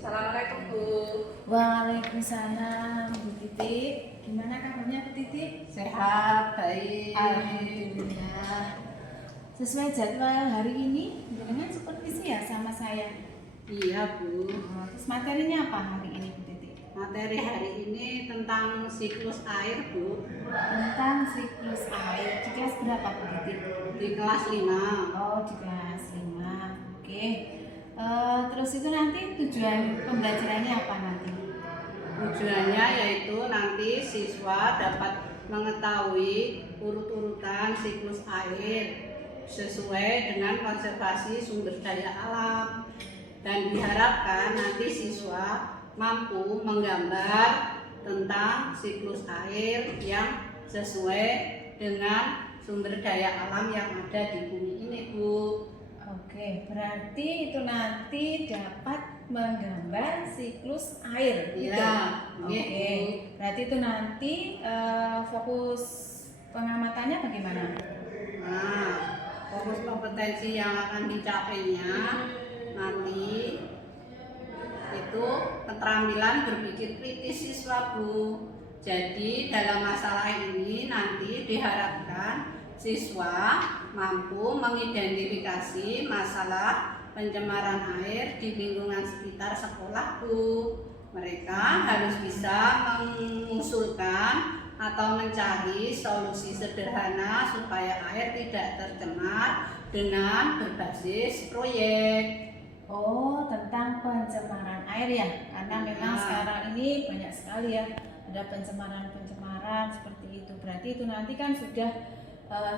Assalamualaikum Bu. Waalaikumsalam Bu Titi. Gimana kabarnya Bu Titi? Sehat, baik. Alhamdulillah. Sesuai jadwal hari ini, dengan supervisi ya sama saya. Iya Bu. Terus materinya apa hari ini Bu Titi? Materi hari ini tentang siklus air Bu. Tentang siklus air. Di kelas berapa Bu Titi? Di kelas 5. Oh, di kelas 5. Oke. Terus itu nanti tujuan pembelajarannya apa nanti? Tujuannya yaitu nanti siswa dapat mengetahui urut-urutan siklus air sesuai dengan konservasi sumber daya alam, dan diharapkan nanti siswa mampu menggambar tentang siklus air yang sesuai dengan sumber daya alam yang ada di bumi ini Bu. Oke, berarti itu nanti dapat menggambar siklus air. Iya, gitu? iya, Oke, Bu. berarti itu nanti fokus pengamatannya bagaimana? Nah, fokus kompetensi yang akan dicapainya nanti itu keterampilan berpikir kritis siswa Bu. Jadi dalam masalah ini nanti diharapkan siswa mampu mengidentifikasi masalah pencemaran air di lingkungan sekitar sekolah Bu. Mereka harus bisa mengusulkan atau mencari solusi sederhana supaya air tidak tercemar dengan berbasis proyek. Oh, tentang pencemaran air ya, karena memang Ya. sekarang ini banyak sekali ya ada pencemaran-pencemaran seperti itu. Berarti itu nanti kan sudah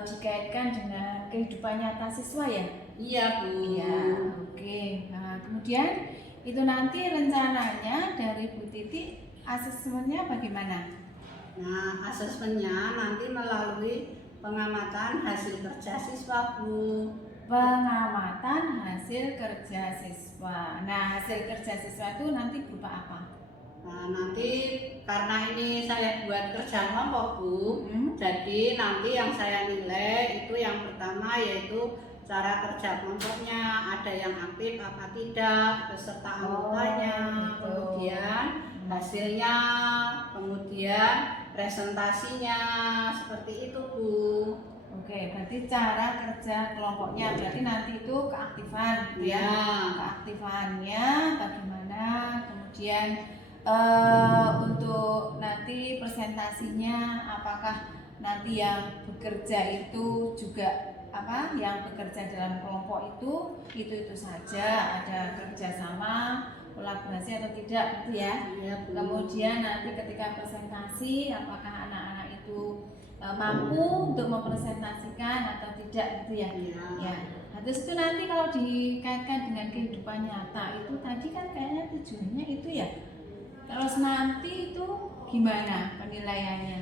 dikaitkan dengan kehidupan nyata siswa ya? Iya Bu. Iya, oke. Nah, kemudian itu nanti rencananya dari Bu Titi asesmennya bagaimana? Nah, asesmennya nanti melalui pengamatan hasil kerja siswa Bu. Pengamatan hasil kerja siswa. Nah, hasil kerja siswa itu nanti berupa apa? Nah, nanti karena ini saya buat kerja kelompok Bu, jadi nanti yang saya nilai itu yang pertama yaitu cara kerja kelompoknya, ada yang aktif apa tidak, beserta anggotanya, gitu. kemudian hasilnya, kemudian presentasinya, seperti itu Bu. Oke, berarti cara kerja kelompoknya, berarti nanti itu keaktifan, gitu ya. Keaktifannya bagaimana, kemudian untuk nanti presentasinya apakah nanti yang bekerja itu juga apa yang bekerja dalam kelompok itu saja, ada kerjasama, kolaborasi atau tidak gitu ya. Iya, Bu. Kemudian nanti ketika presentasi apakah anak-anak itu mampu untuk mempresentasikan atau tidak gitu ya. Iya. Ya. Nah, terus itu nanti kalau dikaitkan dengan kehidupan nyata itu tadi kan kayaknya tujuannya itu ya. Terus nanti itu gimana penilaiannya?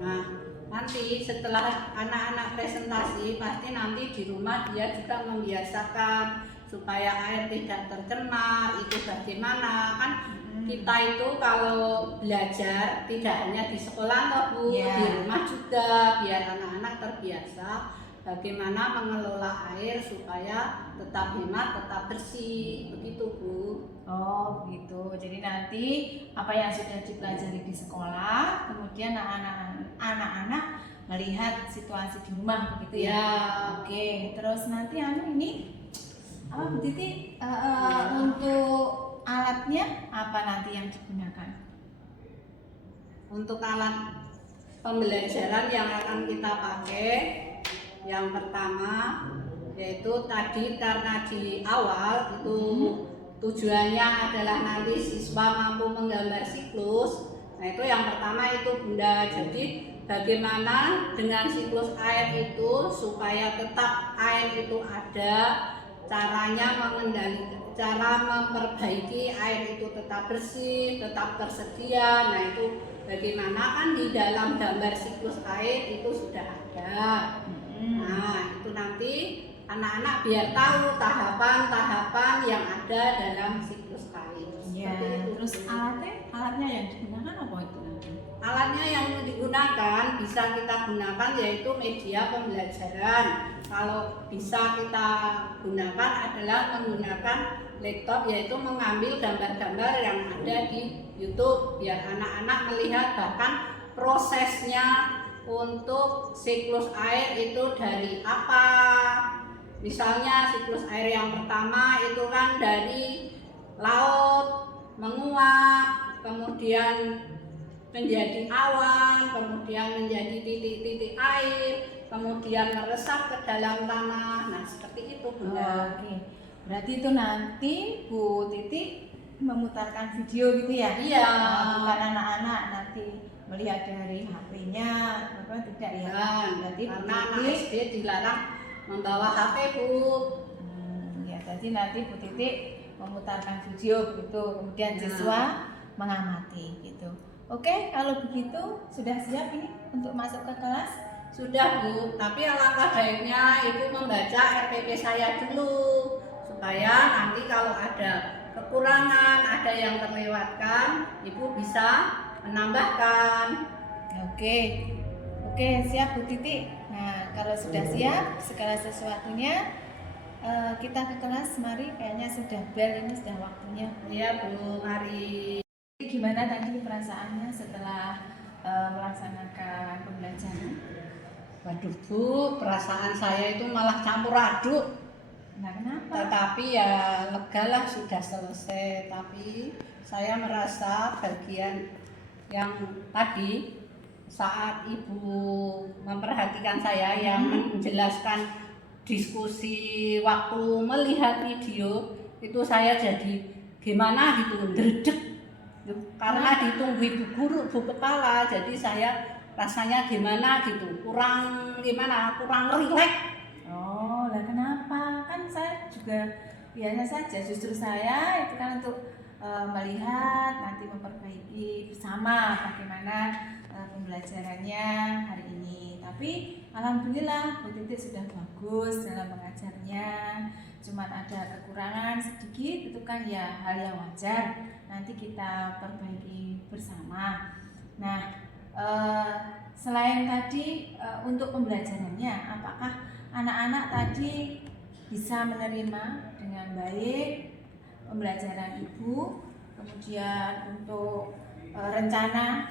Nah, nanti setelah anak-anak presentasi pasti nanti di rumah dia juga membiasakan supaya air tidak tercemar. Itu bagaimana kan kita itu kalau belajar tidak hanya di sekolah toh Bu, Ya. di rumah juga biar anak-anak terbiasa bagaimana mengelola air supaya tetap hemat, tetap bersih, begitu Bu. Oh begitu, jadi nanti apa yang sudah dipelajari di sekolah, kemudian anak-anak melihat situasi di rumah begitu ya? Ya. Oke, terus nanti ini apa Bu Titi untuk alatnya apa nanti yang digunakan? Untuk alat pembelajaran yang akan kita pakai, yang pertama yaitu tadi karena di awal itu tujuannya adalah nanti siswa mampu menggambar siklus. Nah itu yang pertama itu Bunda. Jadi bagaimana dengan siklus air itu supaya tetap air itu ada, caranya mengendalikan, cara memperbaiki air itu tetap bersih, tetap tersedia. Nah itu bagaimana kan di dalam gambar siklus air itu sudah ada. Nah itu nanti anak-anak biar tahu tahapan-tahapan yang ada dalam siklus haid. Ya, Seperti itu. terus alatnya yang digunakan apa itu nanti? Alatnya yang digunakan bisa kita gunakan yaitu media pembelajaran. Kalau bisa kita gunakan adalah menggunakan laptop, yaitu mengambil gambar-gambar yang ada di YouTube biar anak-anak melihat bahkan prosesnya untuk siklus air itu dari apa. Misalnya siklus air yang pertama itu kan dari laut menguap, kemudian menjadi awan, kemudian menjadi titik-titik air, kemudian meresap ke dalam tanah. Nah, seperti itu, Bunda. Oke, berarti itu nanti Bu Titi memutarkan video gitu ya? Iya. Bukan anak-anak nanti melihat dari HP-nya, apa tidak ya? Berarti Bu Karena anak Titi, SD dilarang membawa HP, Bu. ya jadi nanti Bu Titi memutarkan video gitu, kemudian siswa mengamati gitu. Oke, kalau begitu sudah siap ini untuk masuk ke kelas? Sudah, Bu, tapi alangkah baiknya Ibu membaca RPP saya dulu supaya nanti kalau ada kekurangan, ada yang terlewatkan, Ibu bisa menambahkan. Oke, siap Bu Titi. Nah, kalau sudah siap segala sesuatunya, kita ke kelas. Mari, kayaknya sudah bel ini, sudah waktunya. Iya, Bu, mari. Gimana tadi perasaannya setelah melaksanakan pembelajaran? Waduh, Bu, perasaan saya itu malah campur aduk. Nah, kenapa? Tetapi ya legalah sudah selesai. Tapi saya merasa bagian yang tadi saat Ibu memperhatikan saya yang menjelaskan diskusi waktu melihat video itu, saya jadi gimana gitu, ndredeg. Karena ditunggu Ibu Guru, Bu Kepala, jadi saya rasanya gimana gitu, kurang rileks. Oh, lah kenapa? Kan saya juga biasa saja, justru saya itu kan untuk melihat, nanti memperbaiki bersama bagaimana pembelajarannya hari ini. Tapi alhamdulillah Bu Titi sudah bagus dalam mengajarnya. Cuman ada kekurangan sedikit, itu kan ya hal yang wajar. Nanti kita perbaiki bersama. Nah, selain tadi untuk pembelajarannya, apakah anak-anak tadi bisa menerima dengan baik pembelajaran Ibu? Kemudian untuk rencana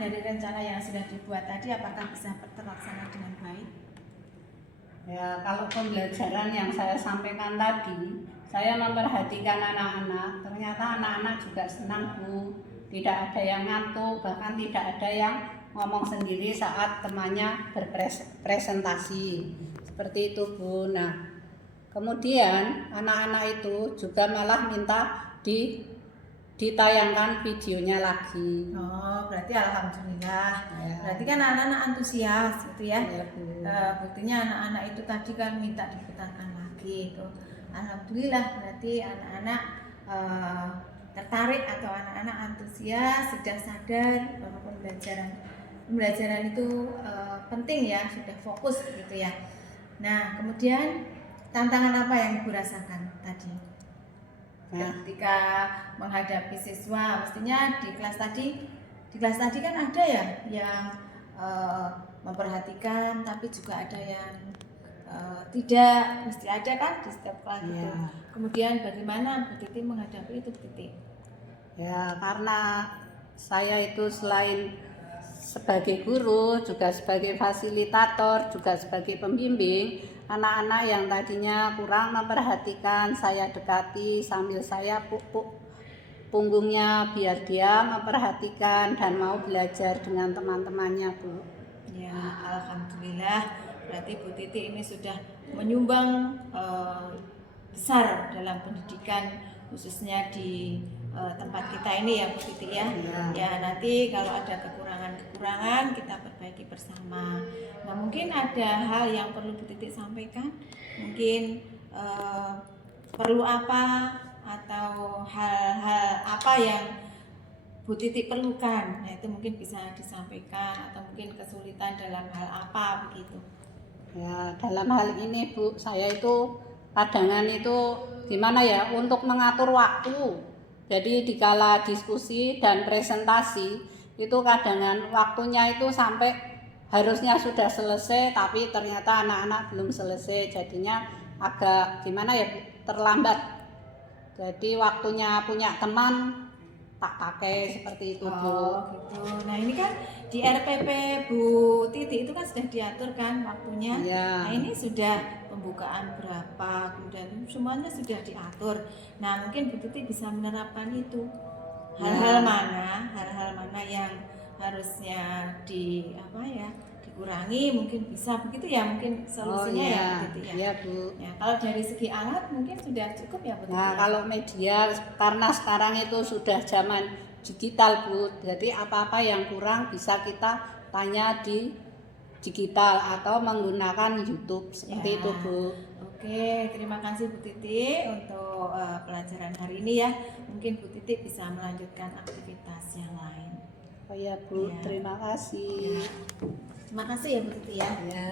yang sudah dibuat tadi, apakah bisa terlaksana dengan baik? Ya, kalau pembelajaran yang saya sampaikan tadi, saya memperhatikan anak-anak, ternyata anak-anak juga senang, Bu. Tidak ada yang ngantuk, bahkan tidak ada yang ngomong sendiri saat temannya berpresentasi. Seperti itu, Bu. Nah, kemudian anak-anak itu juga malah minta ditayangkan videonya lagi. Oh, berarti alhamdulillah. Ya. Berarti kan anak-anak antusias gitu ya. Ya, Bu. Buktinya anak-anak itu tadi kan minta diputarkan lagi itu. Alhamdulillah, berarti anak-anak tertarik atau anak-anak antusias, sudah sadar bahwa pembelajaran itu penting ya, sudah fokus gitu ya. Nah, kemudian tantangan apa yang Ibu rasakan tadi? Ketika menghadapi siswa, mestinya di kelas tadi kan ada ya yang memperhatikan, tapi juga ada yang tidak, mesti ada kan di setiap kelas itu. Kemudian bagaimana Bu Titi menghadapi itu, Bu Titi? Ya, karena saya itu selain sebagai guru, juga sebagai fasilitator, juga sebagai pembimbing, anak-anak yang tadinya kurang memperhatikan, saya dekati sambil saya pupuk punggungnya biar dia memperhatikan dan mau belajar dengan teman-temannya, Bu. Ya, alhamdulillah. Berarti Bu Titi ini sudah menyumbang besar dalam pendidikan, khususnya di tempat kita ini ya, Bu Titi ya. Ya, nanti kalau ada kekurangan kita perbaiki bersama. Nah, mungkin ada hal yang perlu Bu Titi sampaikan, mungkin perlu apa atau hal-hal apa yang Bu Titi perlukan, nah itu mungkin bisa disampaikan, atau mungkin kesulitan dalam hal apa begitu. Ya, dalam hal ini, Bu, saya itu kadangan itu gimana ya untuk mengatur waktu. Jadi dikala diskusi dan presentasi itu kadangan waktunya itu sampai harusnya sudah selesai tapi ternyata anak-anak belum selesai, jadinya agak gimana ya, terlambat. Jadi waktunya punya teman tak pakai seperti itu, Bu. Oh gitu. Nah ini kan di RPP Bu Titi itu kan sudah diatur kan waktunya. Iya. Nah ini sudah pembukaan berapa, kemudian semuanya sudah diatur. Nah mungkin Bu Titi bisa menerapkan itu. Hal-hal mana yang harusnya dikurangi, mungkin bisa begitu ya, mungkin solusinya iya. ya Bu Titi ya. Iya, Bu. Ya, kalau dari segi alat mungkin sudah cukup ya Bu Titi. Nah, ya? kalau media karena sekarang itu sudah zaman digital, Bu. Jadi apa-apa yang kurang bisa kita tanya di digital atau menggunakan YouTube seperti Ya. itu, Bu. Oke, terima kasih Bu Titi untuk pelajaran hari ini ya. Mungkin Bu Titi bisa melanjutkan aktivitas yang lain. Oh ya, Bu. Ya. Terima kasih. Terima kasih ya Bu Titi ya. Ya.